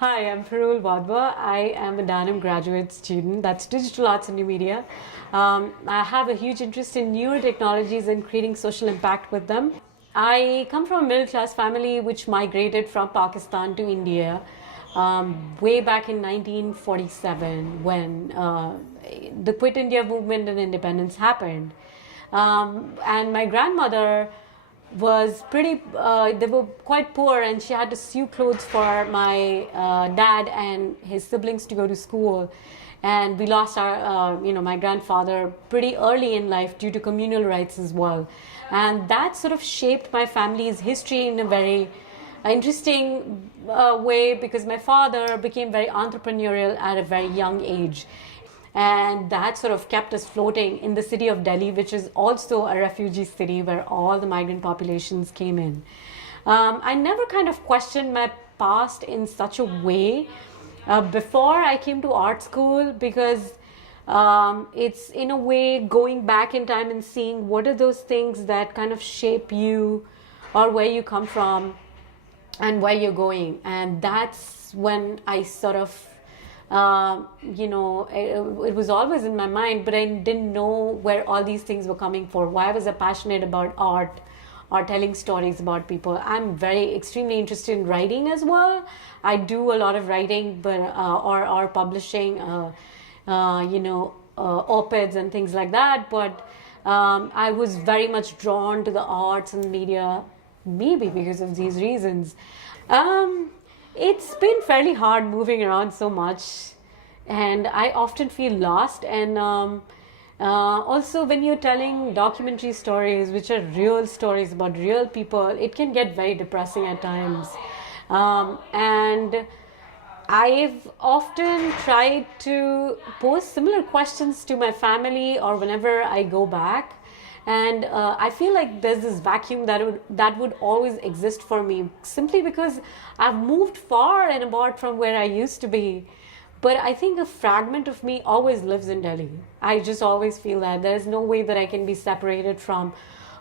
Hi, I'm Parul Intro. I am a Danam graduate student. That's Digital Arts and New Media. I have a huge interest in newer technologies and creating social impact with them. I come from a middle class family which migrated from Pakistan to India way back in 1947 when the Quit India movement and independence happened. And my grandmother was pretty they were quite poor, and she had to sew clothes for my dad and his siblings to go to school. And we lost our my grandfather pretty early in life due to communal rights as well, and that sort of shaped my family's history in a very interesting way, because my father became very entrepreneurial at a very young age, and that sort of kept us floating in the city of Delhi, which is also a refugee city where all the migrant populations came in. I never kind of questioned my past in such a way before I came to art school, because it's in a way going back in time and seeing what are those things that kind of shape you or where you come from and where you're going. And that's when I sort of it was always in my mind, but I didn't know where all these things were coming from. Why was I passionate about art or telling stories about people? I'm very extremely interested in writing as well. I do a lot of writing, but or publishing, op-eds and things like that. But I was very much drawn to the arts and media, maybe because of these reasons. It's been fairly hard moving around so much, and I often feel lost. And also, when you're telling documentary stories, which are real stories about real people, it can get very depressing at times. And I've often tried to pose similar questions to my family or whenever I go back. And I feel like there's this vacuum that would always exist for me, simply because I've moved far and apart from where I used to be. But I think a fragment of me always lives in Delhi. I just always feel that there's no way that I can be separated from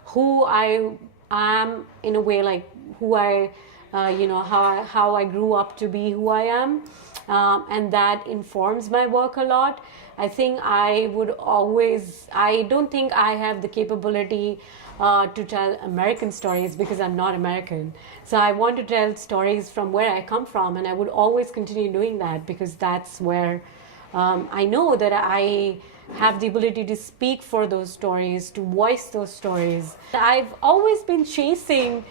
who I am, in a way, like who I, how I grew up to be who I am. And that informs my work a lot. I think I don't think I have the capability to tell American stories, because I'm not American. So I want to tell stories from where I come from, and I would always continue doing that, because that's where I know that I have the ability to speak for those stories, to voice those stories. I've always been chasing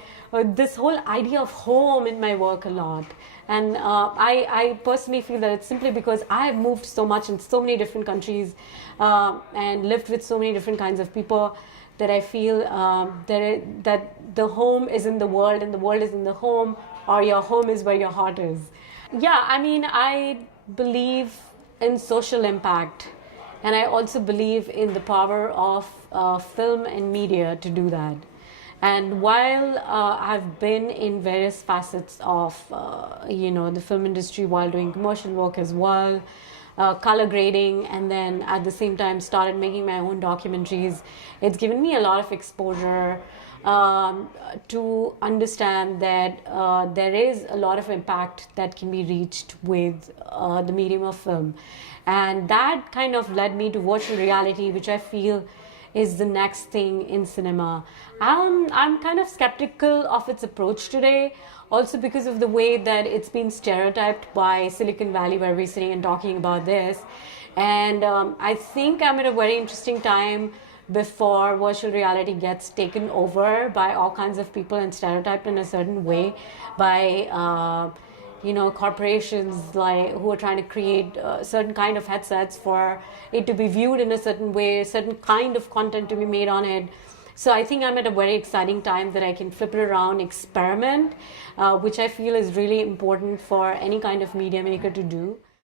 this whole idea of home in my work a lot. And I personally feel that it's simply because I have moved so much in so many different countries and lived with so many different kinds of people, that I feel that the home is in the world and the world is in the home, or your home is where your heart is. Yeah, I mean, I believe in social impact, and I also believe in the power of film and media to do that. And while I've been in various facets of, the film industry while doing commercial work as well, color grading, and then at the same time started making my own documentaries, it's given me a lot of exposure to understand that there is a lot of impact that can be reached with the medium of film. And that kind of led me to virtual reality, which I feel is the next thing in cinema. I'm kind of skeptical of its approach today, also because of the way that it's been stereotyped by Silicon Valley, where we're sitting and talking about this. And I think I'm at a very interesting time before virtual reality gets taken over by all kinds of people and stereotyped in a certain way by corporations like who are trying to create a certain kind of headsets for it to be viewed in a certain way, a certain kind of content to be made on it. So I think I'm at a very exciting time that I can flip it around, experiment, which I feel is really important for any kind of media maker to do.